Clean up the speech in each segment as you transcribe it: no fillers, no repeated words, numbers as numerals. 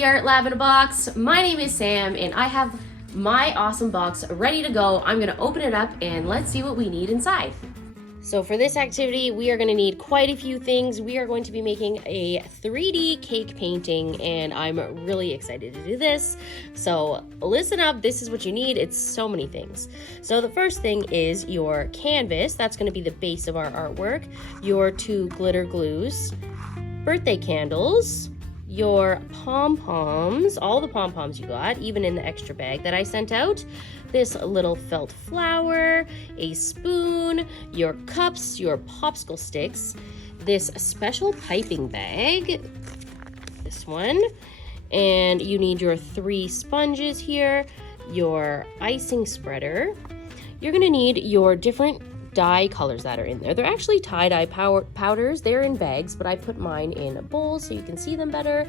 the Art Lab in a Box. My name is Sam and I have my awesome box ready to go. I'm gonna open it up and let's see what we need inside. So for this activity, we are gonna need quite a few things. We are going to be making a 3D cake painting and I'm really excited to do this. So listen up, this is what you need. It's so many things. So the first thing is your canvas. That's gonna be the base of our artwork. Your 2 glitter glues, birthday candles, your pom-poms, all the pom-poms you got, even in the extra bag that I sent out, this little felt flower, a spoon, your cups, your popsicle sticks, this special piping bag, this one, and you need your 3 sponges here, your icing spreader. You're gonna need your different dye colors that are in there. They're actually tie-dye powders. They're in bags, but I put mine in bowls so you can see them better.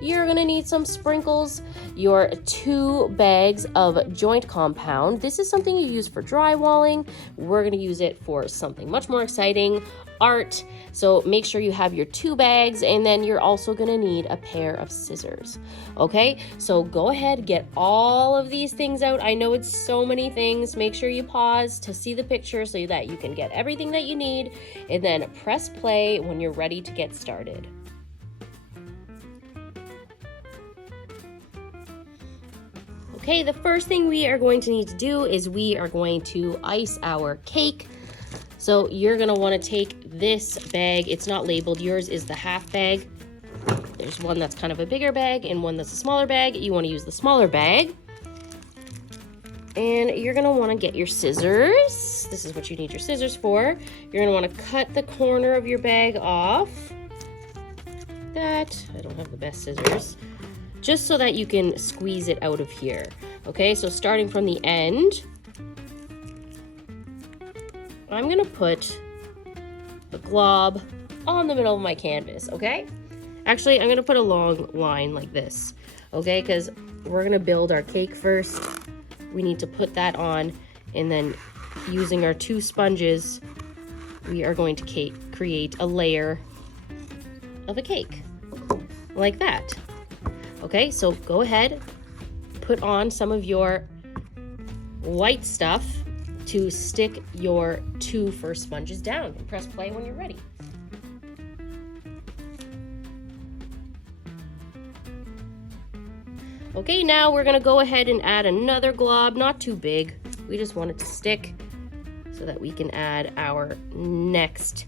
You're gonna need some sprinkles, your 2 bags of joint compound. This is something you use for drywalling. We're gonna use it for something much more exciting, art. So make sure you have your 2 bags, and then you're also gonna need a pair of scissors. Okay, so go ahead, get all of these things out. I know it's so many things. Make sure you pause to see the picture so that you can get everything that you need, and then press play when you're ready to get started. Okay, the first thing we are going to need to do is we are going to ice our cake. So you're gonna wanna take this bag. It's not labeled, yours is the half bag. There's one that's kind of a bigger bag and one that's a smaller bag. You wanna use the smaller bag. And you're gonna wanna get your scissors. This is what you need your scissors for. You're gonna wanna cut the corner of your bag off. I don't have the best scissors. Just so that you can squeeze it out of here. Okay, so starting from the end, I'm gonna put the glob on the middle of my canvas, okay? Actually, I'm gonna put a long line like this, okay? Because we're gonna build our cake first. We need to put that on, and then using our 2 sponges, we are going to create a layer of a cake, like that. Okay, so go ahead, put on some of your white stuff to stick your 2 first sponges down, and press play when you're ready. Okay, now we're gonna go ahead and add another glob, not too big. We just want it to stick so that we can add our next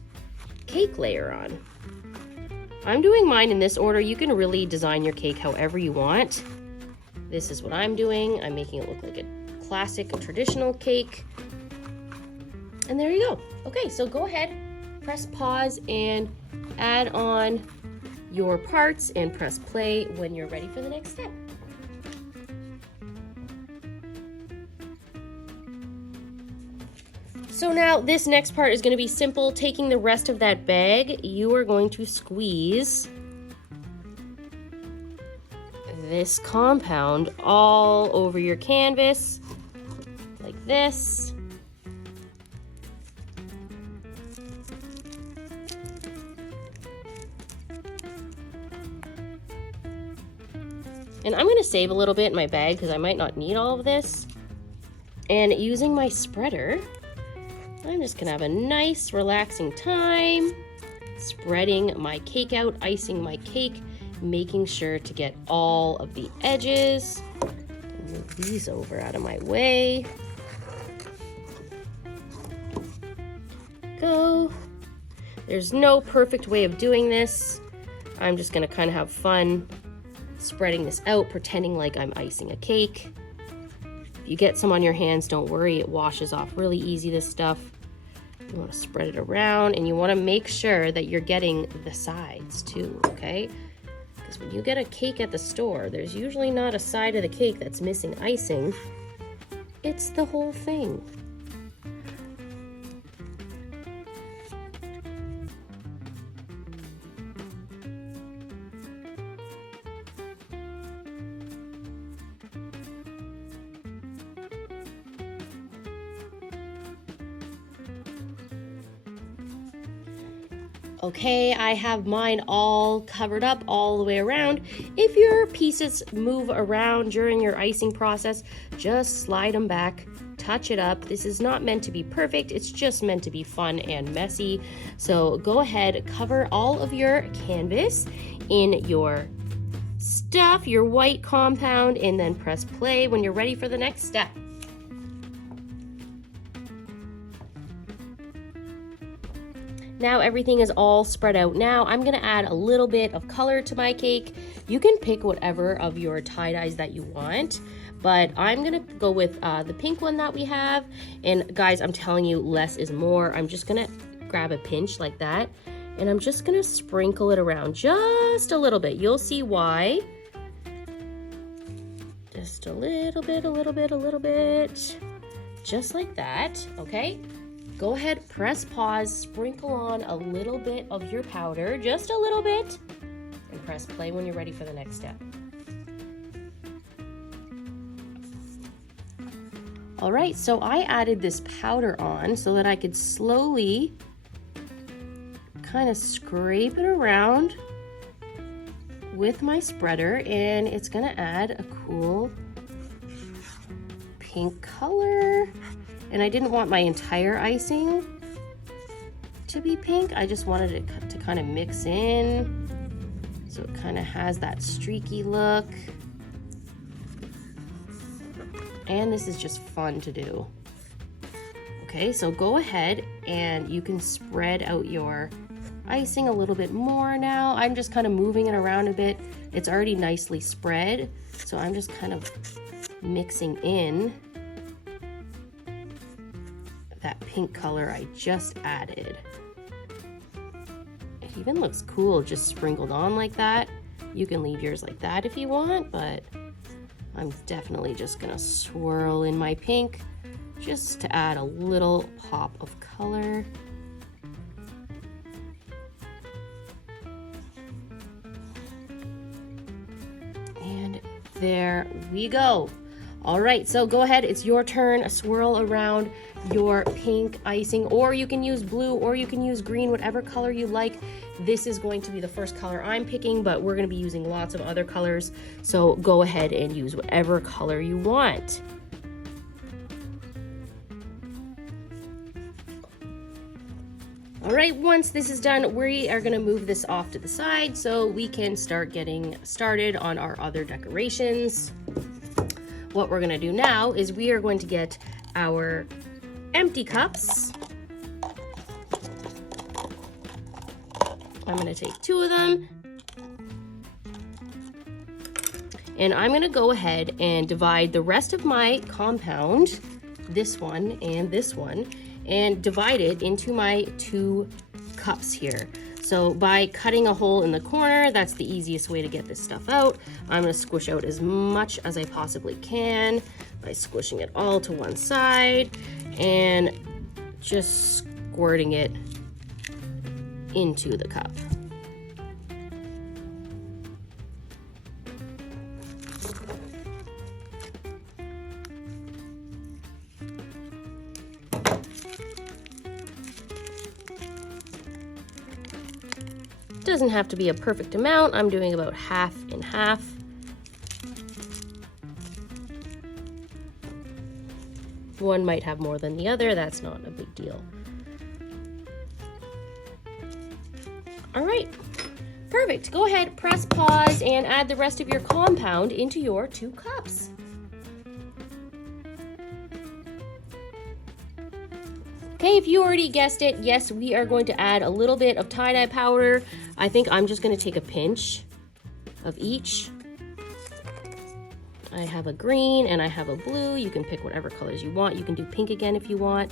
cake layer on. I'm doing mine in this order. You can really design your cake however you want. This is what I'm doing. I'm making it look like a classic, traditional cake. And there you go. Okay, so go ahead, press pause and add on your parts and press play when you're ready for the next step. So now this next part is going to be simple. Taking the rest of that bag, you are going to squeeze this compound all over your canvas like this. And I'm going to save a little bit in my bag because I might not need all of this. And using my spreader, I'm just gonna have a nice relaxing time spreading my cake out, icing my cake, making sure to get all of the edges. Move these over out of my way. Go. There's no perfect way of doing this. I'm just gonna kind of have fun spreading this out, pretending like I'm icing a cake. If you get some on your hands, don't worry, it washes off really easy, this stuff. You want to spread it around, and you want to make sure that you're getting the sides too, okay? Because when you get a cake at the store, there's usually not a side of the cake that's missing icing. It's the whole thing. Okay, I have mine all covered up all the way around. If your pieces move around during your icing process, just slide them back, touch it up. This is not meant to be perfect, it's just meant to be fun and messy. So go ahead, cover all of your canvas in your stuff, your white compound, and then press play when you're ready for the next step. Now everything is all spread out. Now I'm gonna add a little bit of color to my cake. You can pick whatever of your tie-dyes that you want, but I'm gonna go with the pink one that we have. And guys, I'm telling you, less is more. I'm just gonna grab a pinch like that, and I'm just gonna sprinkle it around just a little bit. You'll see why. Just a little bit, a little bit, a little bit. Just like that, okay? Go ahead, press pause, sprinkle on a little bit of your powder, just a little bit, and press play when you're ready for the next step. All right, so I added this powder on so that I could slowly kind of scrape it around with my spreader, and it's gonna add a cool pink color. And I didn't want my entire icing to be pink. I just wanted it to kind of mix in, so it kind of has that streaky look. And this is just fun to do. Okay, so go ahead and you can spread out your icing a little bit more now. I'm just kind of moving it around a bit. It's already nicely spread, so I'm just kind of mixing in that pink color I just added. It even looks cool just sprinkled on like that. You can leave yours like that if you want, but I'm definitely just gonna swirl in my pink just to add a little pop of color. And there we go. All right, so go ahead, it's your turn. Swirl around your pink icing, or you can use blue, or you can use green, whatever color you like. This is going to be the first color I'm picking, but we're gonna be using lots of other colors, so go ahead and use whatever color you want. All right, once this is done, we are gonna move this off to the side so we can start getting started on our other decorations. What we're gonna do now is we are going to get our empty cups. I'm gonna take 2 of them. And I'm gonna go ahead and divide the rest of my compound, this one, and divide it into my 2 cups here. So by cutting a hole in the corner, that's the easiest way to get this stuff out. I'm gonna squish out as much as I possibly can by squishing it all to one side and just squirting it into the cup. Doesn't have to be a perfect amount. I'm doing about half and half. One might have more than the other. That's not a big deal. All right, perfect. Go ahead, press pause, and add the rest of your compound into your 2 cups. Okay, if you already guessed it, yes, we are going to add a little bit of tie-dye powder. I think I'm just going to take a pinch of each. I have a green and I have a blue. You can pick whatever colors you want. You can do pink again if you want.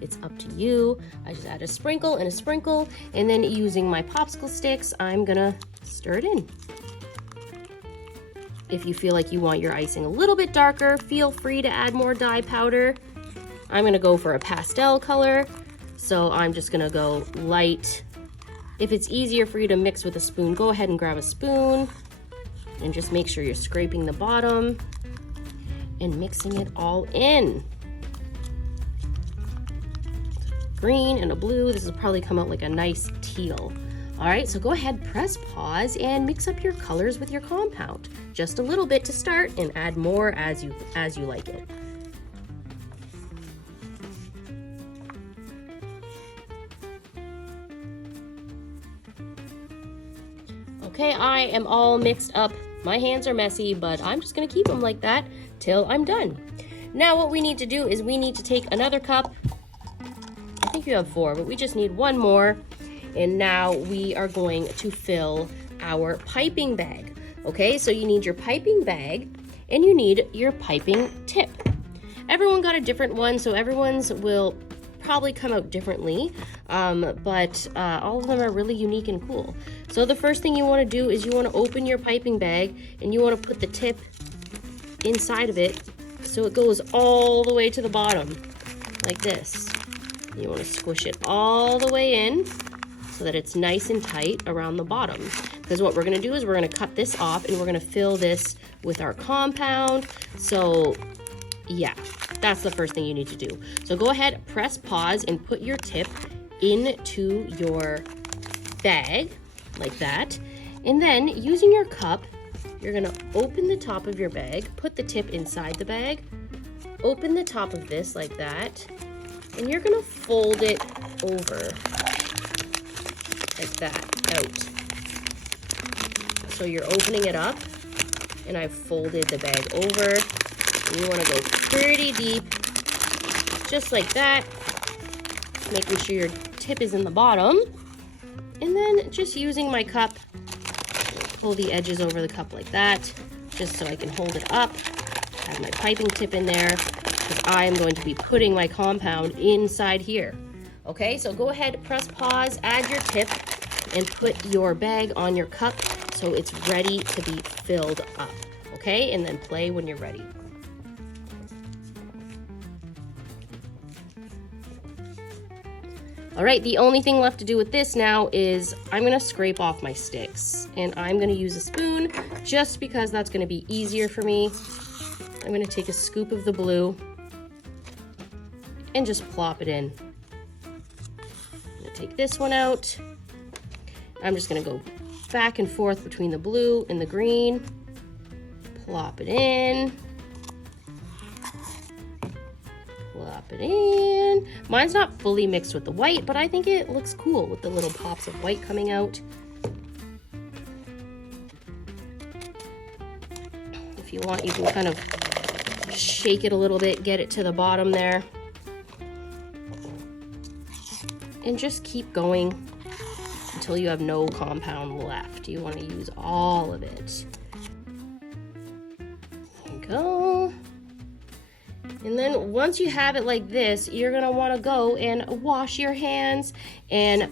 It's up to you. I just add a sprinkle, and then using my popsicle sticks, I'm gonna stir it in. If you feel like you want your icing a little bit darker, feel free to add more dye powder. I'm gonna go for a pastel color, so I'm just gonna go light. If it's easier for you to mix with a spoon, go ahead and grab a spoon and just make sure you're scraping the bottom and mixing it all in. Green and a blue, this will probably come out like a nice teal. All right, so go ahead, press pause and mix up your colors with your compound. Just a little bit to start and add more as you like it. Okay, I am all mixed up. My hands are messy, but I'm just gonna keep them like that till I'm done. Now what we need to do is we need to take another cup. I think you have 4, but we just need 1 more. And now we are going to fill our piping bag. Okay, so you need your piping bag and you need your piping tip. Everyone got a different one, so everyone's will probably come out differently, but all of them are really unique and cool. So the first thing you want to do is you want to open your piping bag and you want to put the tip inside of it so it goes all the way to the bottom, like this. You want to squish it all the way in so that it's nice and tight around the bottom. Because what we're gonna do is we're gonna cut this off and we're gonna fill this with our compound. So yeah, that's the first thing you need to do. So go ahead, press pause and put your tip into your bag like that. And then using your cup, you're gonna open the top of your bag, put the tip inside the bag, open the top of this like that, and you're gonna fold it over like that out. So you're opening it up and I've folded the bag over. And you want to go pretty deep, just like that, making sure your tip is in the bottom. And then just using my cup, pull the edges over the cup like that, just so I can hold it up. Have my piping tip in there because I am going to be putting my compound inside here. Okay, so go ahead, press pause, add your tip, and put your bag on your cup so it's ready to be filled up. Okay, and then play when you're ready. All right, the only thing left to do with this now is I'm gonna scrape off my sticks, and I'm gonna use a spoon just because that's gonna be easier for me. I'm gonna take a scoop of the blue and just plop it in. I'm gonna take this one out. I'm just gonna go back and forth between the blue and the green. Plop it in. Plop it in. Mine's not fully mixed with the white, but I think it looks cool with the little pops of white coming out. If you want, you can kind of shake it a little bit, get it to the bottom there. And just keep going until you have no compound left. You want to use all of it. There you go. And then once you have it like this, you're gonna want to go and wash your hands and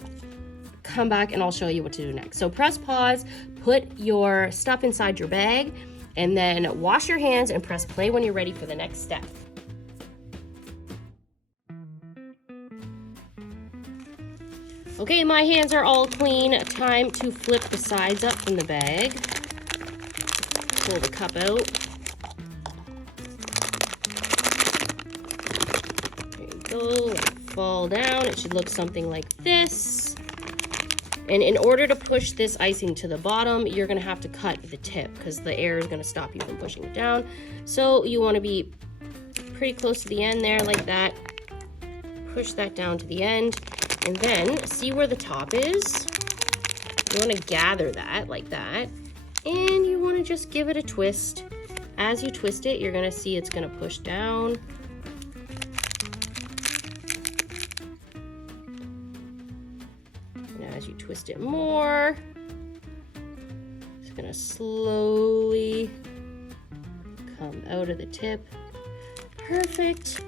come back and I'll show you what to do next. So press pause, put your stuff inside your bag, and then wash your hands and press play when you're ready for the next step. Okay, my hands are all clean. Time to flip the sides up from the bag. Pull the cup out. There you go, let it fall down. It should look something like this. And in order to push this icing to the bottom, you're gonna have to cut the tip because the air is gonna stop you from pushing it down. So you wanna be pretty close to the end there like that. Push that down to the end. And then see where the top is? You want to gather that like that. And you want to just give it a twist. As you twist it, you're going to see it's going to push down. And as you twist it more, it's going to slowly come out of the tip. Perfect.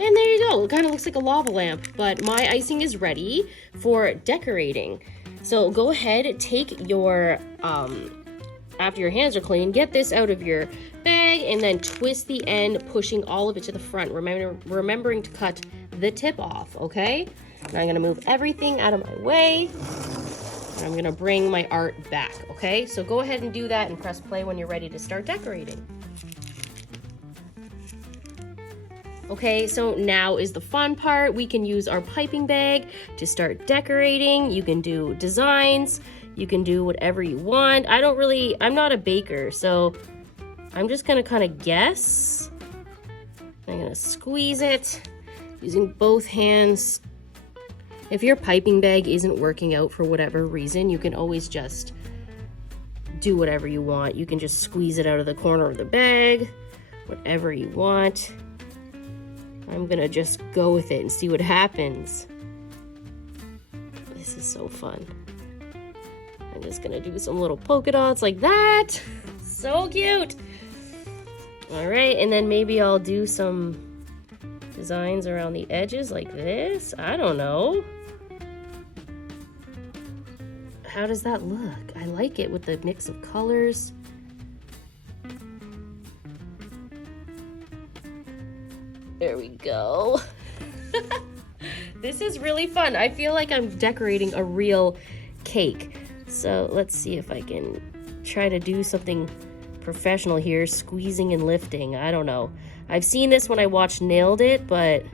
And there you go, it kind of looks like a lava lamp, but my icing is ready for decorating. So go ahead, take your, after your hands are clean, get this out of your bag and then twist the end, pushing all of it to the front, remembering to cut the tip off, okay? Now I'm gonna move everything out of my way. And I'm gonna bring my art back, okay? So go ahead and do that and press play when you're ready to start decorating. Okay, so now is the fun part. We can use our piping bag to start decorating. You can do designs. You can do whatever you want. I'm not a baker, so I'm just gonna kind of guess. I'm gonna squeeze it using both hands. If your piping bag isn't working out for whatever reason, you can always just do whatever you want. You can just squeeze it out of the corner of the bag, whatever you want. I'm gonna just go with it and see what happens. This is so fun. I'm just gonna do some little polka dots like that. So cute. All right, and then maybe I'll do some designs around the edges like this. I don't know. How does that look? I like it with the mix of colors. There we go. This is really fun. I feel like I'm decorating a real cake. So let's see if I can try to do something professional here, squeezing and lifting. I don't know. I've seen this when I watched Nailed It, but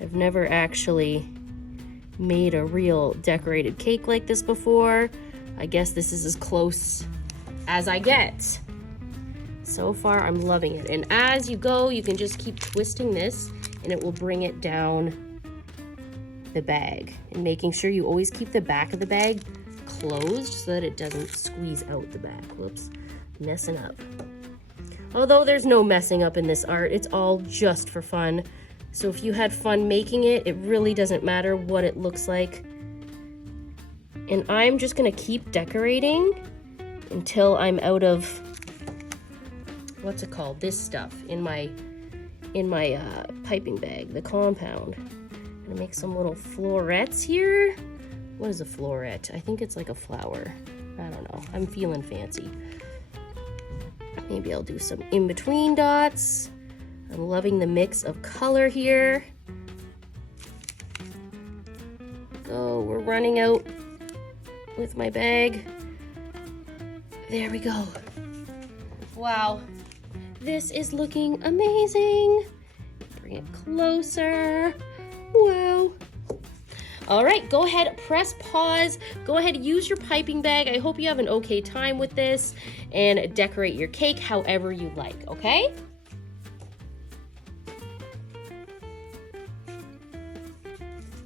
I've never actually made a real decorated cake like this before. I guess this is as close as I get. So far, I'm loving it. And as you go, you can just keep twisting this and it will bring it down the bag. And making sure you always keep the back of the bag closed so that it doesn't squeeze out the back. Whoops, messing up. Although there's no messing up in this art, it's all just for fun. So if you had fun making it, it really doesn't matter what it looks like. And I'm just gonna keep decorating until I'm out of, what's it called? This stuff in my piping bag, the compound. I'm gonna make some little florets here. What is a floret? I think it's like a flower. I don't know. I'm feeling fancy. Maybe I'll do some in-between dots. I'm loving the mix of color here. Oh, we're running out with my bag. There we go. Wow, this is looking amazing. Bring it closer. Wow. All right, go ahead, press pause. Go ahead, use your piping bag. I hope you have an okay time with this and decorate your cake however you like, okay?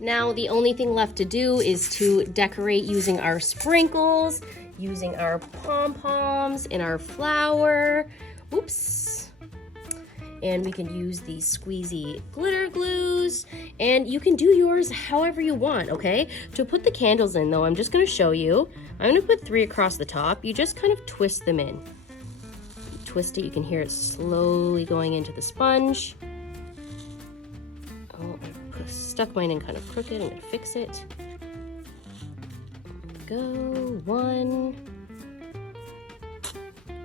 Now, the only thing left to do is to decorate using our sprinkles, using our pom-poms and our flower. Oops. And we can use these squeezy glitter glues, and you can do yours however you want, okay? To put the candles in though, I'm just gonna show you. I'm gonna put 3 across the top. You just kind of twist them in. You twist it, you can hear it slowly going into the sponge. Oh, I stuck mine in kind of crooked. I'm gonna fix it. There we go, 1.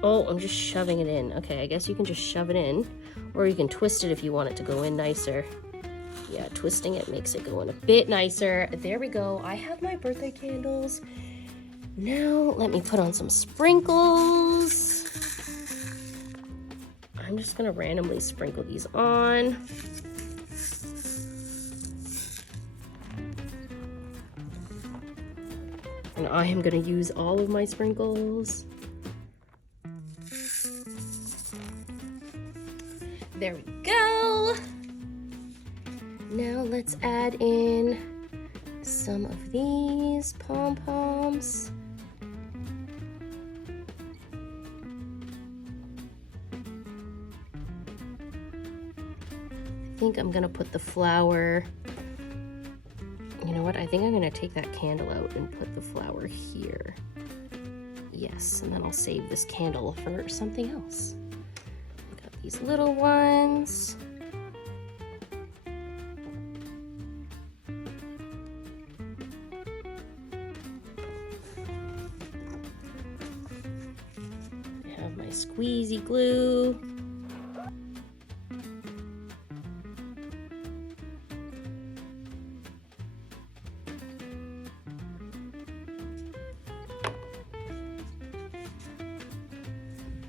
Oh, I'm just shoving it in. Okay, I guess you can just shove it in, or you can twist it if you want it to go in nicer. Yeah, twisting it makes it go in a bit nicer. There we go. I have my birthday candles. Now, let me put on some sprinkles. I'm just gonna randomly sprinkle these on. And I am gonna use all of my sprinkles. There we go. Now let's add in some of these pom-poms. I think I'm gonna put the flower. You know what? I think I'm gonna take that candle out and put the flower here. Yes, and then I'll save this candle for something else. These little ones. I have my squeezy glue.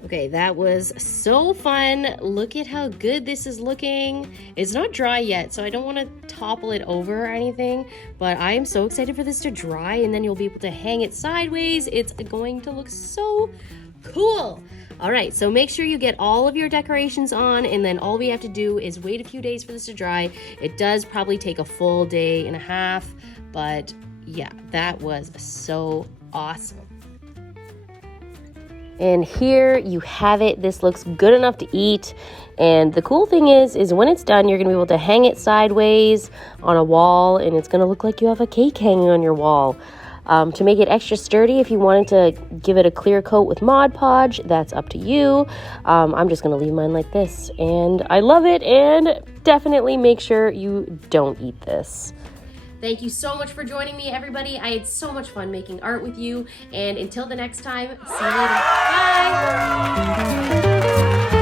Okay, that was so fun. Look at how good this is looking. It's not dry yet, so I don't want to topple it over or anything, but I am so excited for this to dry, and then you'll be able to hang it sideways. It's going to look so cool. All right, so make sure you get all of your decorations on, and then all we have to do is wait a few days for this to dry. It does probably take a full day and a half, but yeah, that was so awesome. And here you have it. This looks good enough to eat. And the cool thing is when it's done, you're gonna be able to hang it sideways on a wall, and it's gonna look like you have a cake hanging on your wall. To make it extra sturdy, if you wanted to give it a clear coat with Mod Podge, that's up to you. I'm just gonna leave mine like this, and I love it, and definitely make sure you don't eat this. Thank you so much for joining me, everybody. I had so much fun making art with you. And until the next time, see you later. Bye!